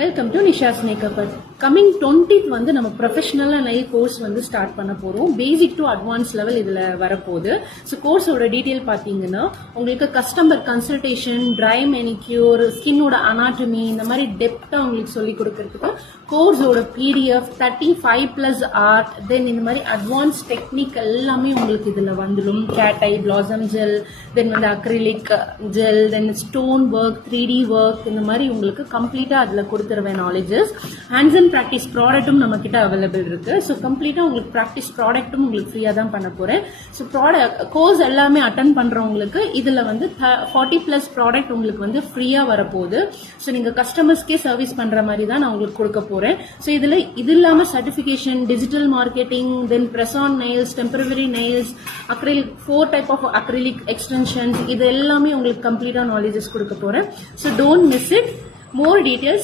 Welcome to Nisha's makeup. Coming 20th வந்து நம்ம professional nail course வந்து ஸ்டார்ட் பண்ண போறோம். பேசிக் டு அட்வான்ஸ் லெவல் இதுல வரப்போகுது. ஸோ கோர்ஸோட டீட்டெயில் பார்த்தீங்கன்னா உங்களுக்கு கஸ்டமர் கன்சல்டேஷன், ட்ரை மெனிக்யூர், ஸ்கின்னோட அனாட்டமி, இந்த மாதிரி டெப்தா உங்களுக்கு சொல்லி கொடுக்கறதுக்கு கோர்ஸோட PDF 35+ ஆர்ட், தென் இந்த மாதிரி அட்வான்ஸ் டெக்னிக் எல்லாமே உங்களுக்கு இதுல வந்துடும். கேட் ஐ, பிளாசம் ஜெல், தென் வந்து அக்ரிலிக் ஜெல், தென் ஸ்டோன் ஒர்க், 3D ஒர்க், இந்த மாதிரி உங்களுக்கு கம்ப்ளீட்டா அதுல கொடுத்துருவேன் நாலேஜஸ். ஹேண்ட்ஸ் அண்ட் ப்ராக்டிஸ் ப்ராடக்ட்டும் நம்ம கிட்ட அவைலபிள் இருக்கு. ஸோ கம்ப்ளீட்டா உங்களுக்கு ப்ராக்டிஸ் ப்ராடக்ட்டும் உங்களுக்கு ஃப்ரீயா தான் பண்ண போறேன். ஸோ கோர்ஸ் எல்லாமே அட்டன் பண்றவங்களுக்கு இதுல வந்து 40+ ப்ராடக்ட் உங்களுக்கு வந்து ஃப்ரீயா வரப்போகுது. ஸோ நீங்க கஸ்டமர்ஸ்க்கே சர்வீஸ் பண்ற மாதிரி தான் நான் உங்களுக்கு கொடுக்க போறேன். ஸோ இது இல்லாம certification, digital marketing, then press on nails, temporary nails, acrylic 4 type of acrylic extensions, இது எல்லாமே உங்களுக்கு கம்ப்ளீட்டா நாலேஜஸ் கொடுக்க போறேன். So don't miss it. More details